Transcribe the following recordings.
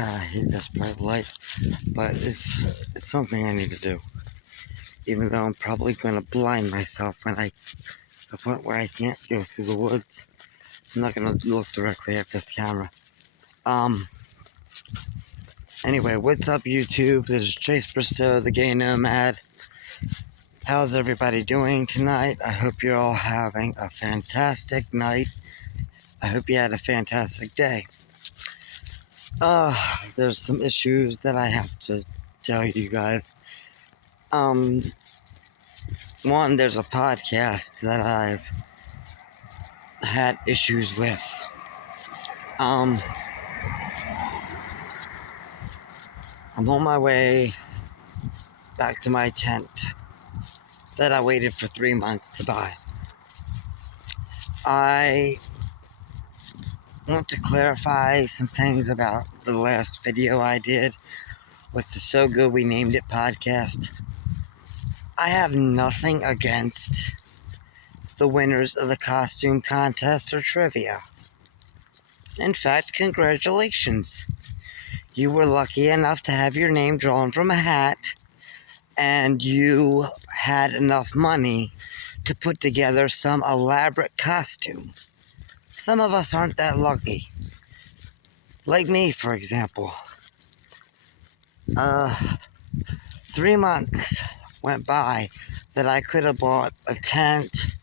God, I hate this bright light, but it's something I need to do. Even though I'm probably going to blind myself when the point where I can't go through the woods. I'm not going to look directly at this camera. Anyway, what's up, YouTube? This is Chase Bristow, the Gay Nomad. How's everybody doing tonight? I hope you're all having a fantastic night. I hope you had a fantastic day. There's some issues that I have to tell you guys. One, there's a podcast that I've had issues with. I'm on my way back to my tent that I waited for 3 months to buy. I want to clarify some things about the last video I did with the So Good We Named It podcast. I have nothing against the winners of the costume contest or trivia. In fact, congratulations. You were lucky enough to have your name drawn from a hat, and you had enough money to put together some elaborate costume. Some of us aren't that lucky. Like me, for example. 3 months went by that I could have bought a tent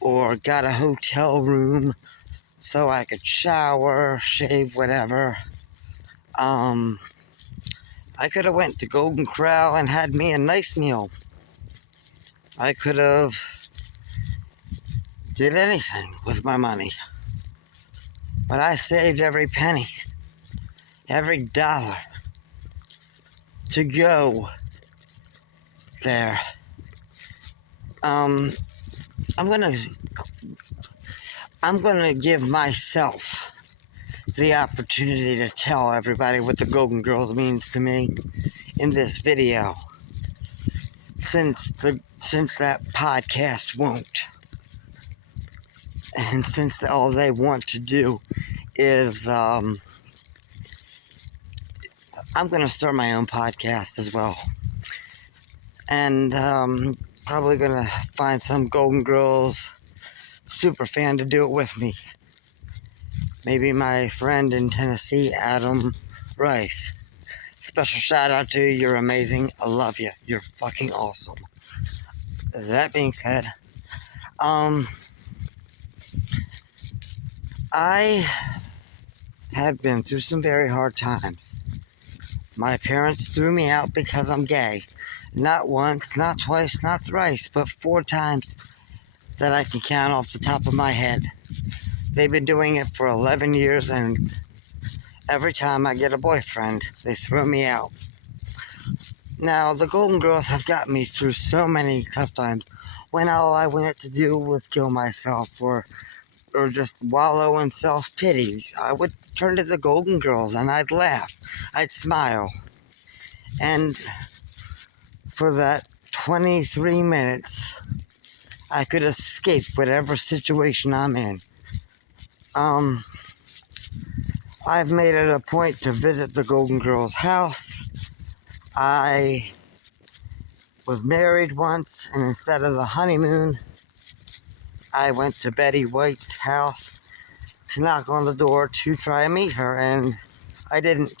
or got a hotel room so I could shower, shave, whatever. I could have went to Golden Corral and had me a nice meal. I could have did anything with my money. But I saved every penny, every dollar to go there. I'm gonna give myself the opportunity to tell everybody what the Golden Girls means to me in this video, since that podcast won't, and since all they want to do is I'm gonna start my own podcast as well, and probably gonna find some Golden Girls super fan to do it with me. Maybe my friend in Tennessee, Adam Rice. Special shout out to you. You're amazing. I love you. You're fucking awesome. That being said, I have been through some very hard times. My parents threw me out because I'm gay. Not once, not twice, not thrice, but 4 times that I can count off the top of my head. They've been doing it for 11 years, and every time I get a boyfriend, they throw me out. Now, the Golden Girls have got me through so many tough times when all I wanted to do was kill myself or just wallow in self-pity. I would turn to the Golden Girls and I'd laugh. I'd smile. And for that 23 minutes, I could escape whatever situation I'm in. I've made it a point to visit the Golden Girls' house. I was married once, and instead of the honeymoon, I went to Betty White's house to knock on the door to try and meet her, and I didn't.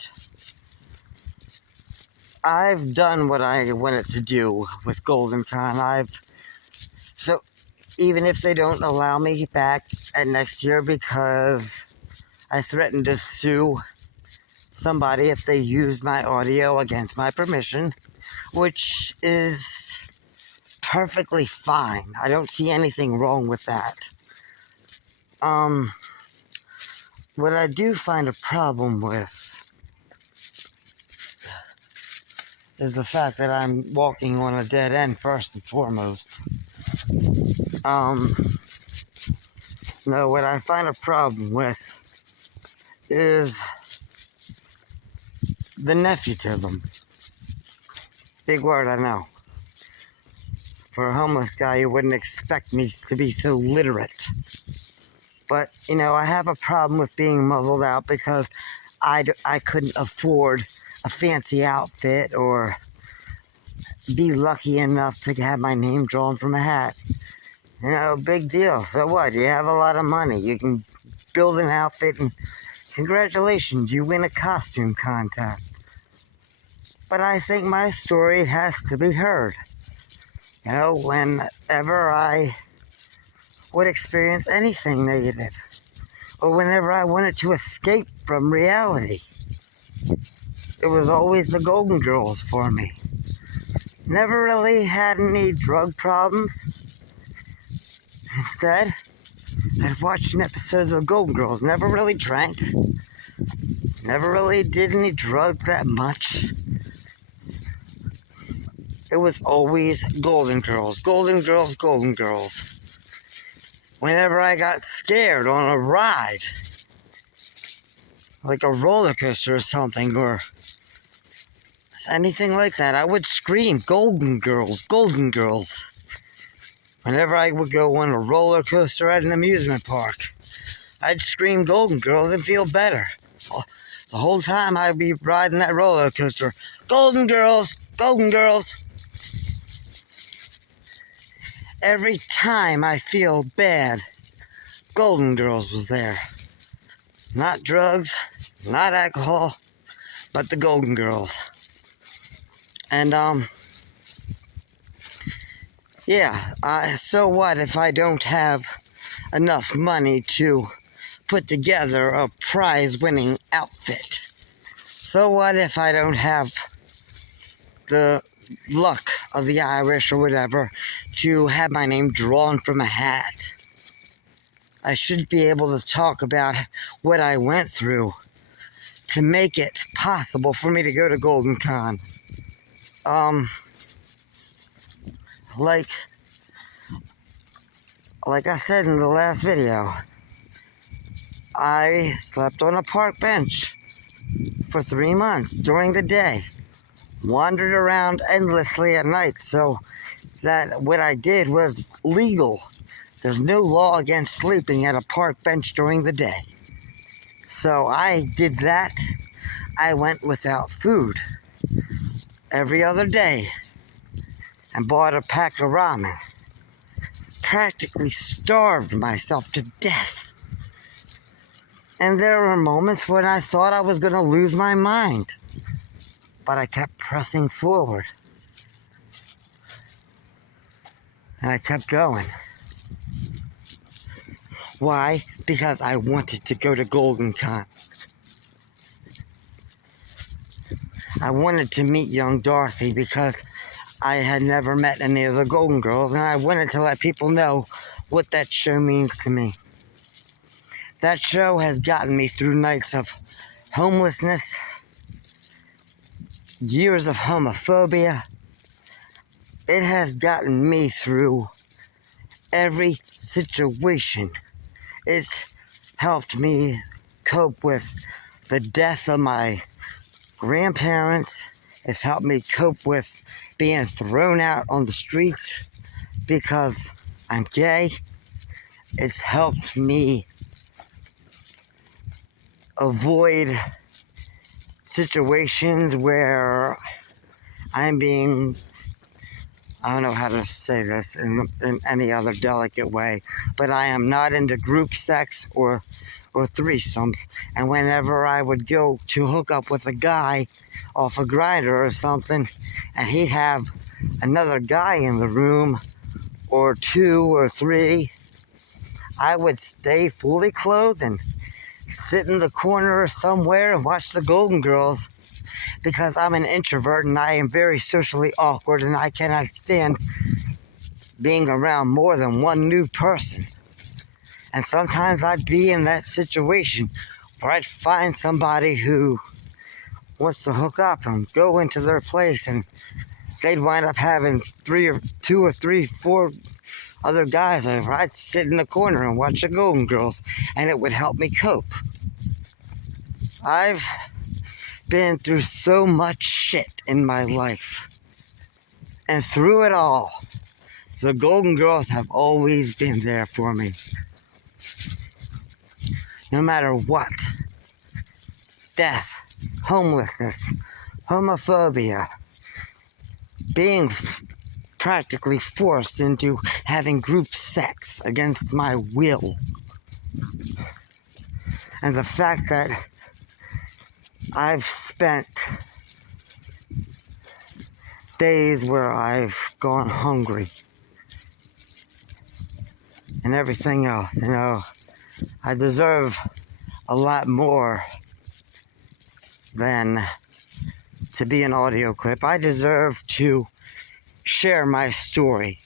I've done what I wanted to do with Golden Con. So even if they don't allow me back at next year because I threatened to sue somebody if they used my audio against my permission, which is perfectly fine. I don't see anything wrong with that. What I do find a problem with is the fact that I'm walking on a dead end first and foremost. No, what I find a problem with is the nepotism. Big word, I know. For a homeless guy, you wouldn't expect me to be so literate. But, I have a problem with being muzzled out because I couldn't afford a fancy outfit or be lucky enough to have my name drawn from a hat. You know, big deal. So what? You have a lot of money. You can build an outfit and congratulations, you win a costume contest. But I think my story has to be heard. You know, whenever I would experience anything negative, or whenever I wanted to escape from reality, it was always the Golden Girls for me. Never really had any drug problems. Instead, I'd watch an episode of Golden Girls. Never really drank. Never really did any drugs that much. It was always Golden Girls, Golden Girls, Golden Girls. Whenever I got scared on a ride, like a roller coaster or something, or anything like that, I would scream, Golden Girls, Golden Girls. Whenever I would go on a roller coaster at an amusement park, I'd scream Golden Girls and feel better. The whole time I'd be riding that roller coaster, Golden Girls, Golden Girls. Every time I feel bad, Golden Girls was there. Not drugs, not alcohol, but the Golden Girls. And, so what if I don't have enough money to put together a prize-winning outfit? So what if I don't have the luck of the Irish or whatever to have my name drawn from a hat? I should be able to talk about what I went through to make it possible for me to go to Golden Con. Like I said in the last video, I slept on a park bench for 3 months during the day, wandered around endlessly at night, so that what I did was legal. There's no law against sleeping at a park bench during the day. So I did that. I went without food every other day and bought a pack of ramen. Practically starved myself to death. And there were moments when I thought I was going to lose my mind. But I kept pressing forward. And I kept going. Why? Because I wanted to go to Golden Con. I wanted to meet young Dorothy because I had never met any of the Golden Girls, and I wanted to let people know what that show means to me. That show has gotten me through nights of homelessness, years of homophobia. It has gotten me through every situation. It's helped me cope with the death of my grandparents. It's helped me cope with being thrown out on the streets because I'm gay. It's helped me avoid situations where I'm being, I don't know how to say this in any other delicate way, but I am not into group sex or threesomes. And whenever I would go to hook up with a guy off a grinder or something, and he'd have another guy in the room, or 2 or 3, I would stay fully clothed and sit in the corner or somewhere and watch the Golden Girls, because I'm an introvert and I am very socially awkward and I cannot stand being around more than one new person. And sometimes I'd be in that situation where I'd find somebody who wants to hook up and go into their place, and they'd wind up having 2 or 3, 4 other guys over. I'd sit in the corner and watch the Golden Girls, and it would help me cope. I've been through so much shit in my life, and through it all, the Golden Girls have always been there for me. No matter what. death, homelessness, homophobia, being practically forced into having group sex against my will, and the fact that I've spent days where I've gone hungry and everything else. You know, I deserve a lot more than to be an audio clip. I deserve to share my story.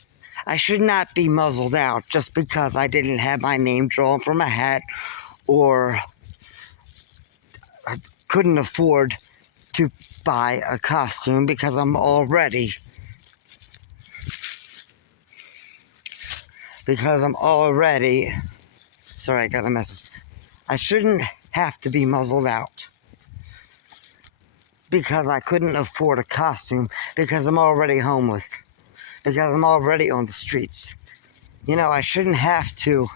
I should not be muzzled out just because I didn't have my name drawn from a hat or I couldn't afford to buy a costume because I'm already sorry, I got a message. I shouldn't have to be muzzled out because I couldn't afford a costume, because I'm already homeless, because I'm already on the streets. You know, I shouldn't have to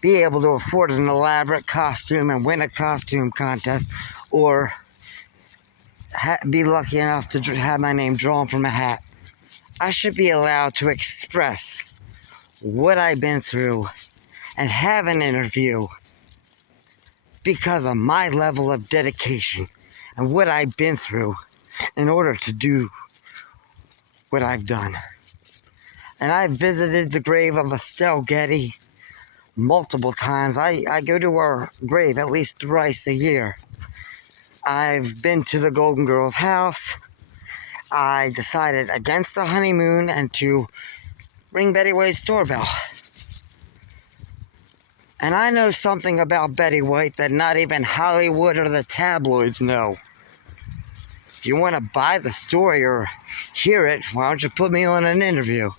be able to afford an elaborate costume and win a costume contest, or be lucky enough to have my name drawn from a hat. I should be allowed to express what I've been through and have an interview because of my level of dedication and what I've been through in order to do what I've done. And I visited the grave of Estelle Getty multiple times. I go to her grave at least thrice a year. I've been to the Golden Girls' house. I decided against the honeymoon and to ring Betty White's doorbell. And I know something about Betty White that not even Hollywood or the tabloids know. If you want to buy the story or hear it, why don't you put me on an interview?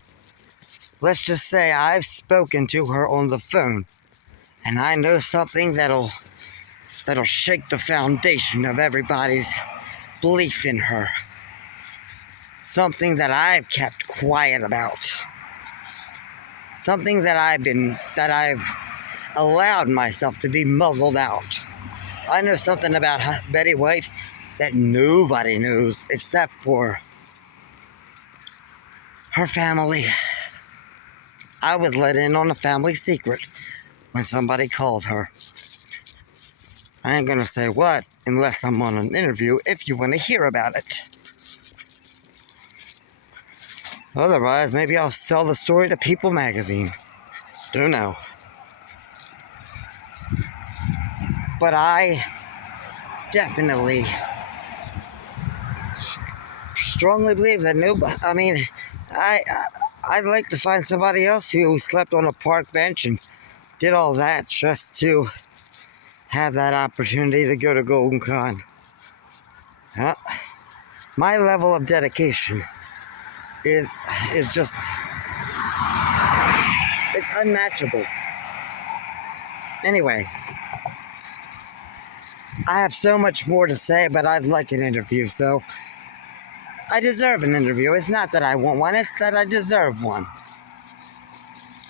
Let's just say I've spoken to her on the phone, and I know something that'll shake the foundation of everybody's belief in her. Something that I've kept quiet about. Something that I've allowed myself to be muzzled out. I know something about Betty White that nobody knows except for her family. I was let in on a family secret when somebody called her. I ain't gonna say what unless I'm on an interview if you want to hear about it. Otherwise, maybe I'll sell the story to People magazine. Don't know. But I definitely strongly believe that I'd like to find somebody else who slept on a park bench and did all that just to have that opportunity to go to Golden Con. My level of dedication is just, it's unmatchable. Anyway, I have so much more to say, but I'd like an interview, so I deserve an interview. It's not that I want one, it's that I deserve one.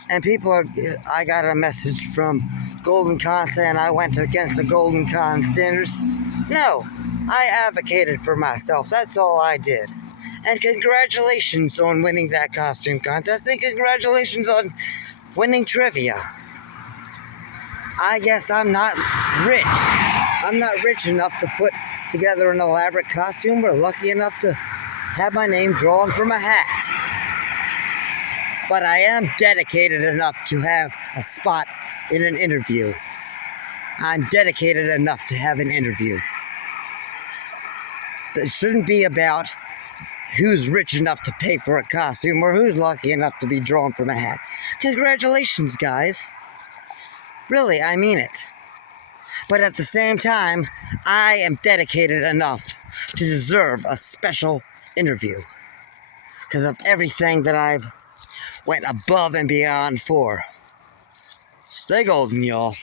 And I got a message from Golden Con saying I went against the Golden Con standards. No, I advocated for myself. That's all I did. And congratulations on winning that costume contest, and congratulations on winning trivia. I guess I'm not rich. I'm not rich enough to put together an elaborate costume, or lucky enough to have my name drawn from a hat. But I am dedicated enough to have a spot in an interview. I'm dedicated enough to have an interview. It shouldn't be about who's rich enough to pay for a costume or who's lucky enough to be drawn from a hat. Congratulations, guys. Really, I mean it. But at the same time, I am dedicated enough to deserve a special interview because of everything that I've went above and beyond for. Stay golden, y'all.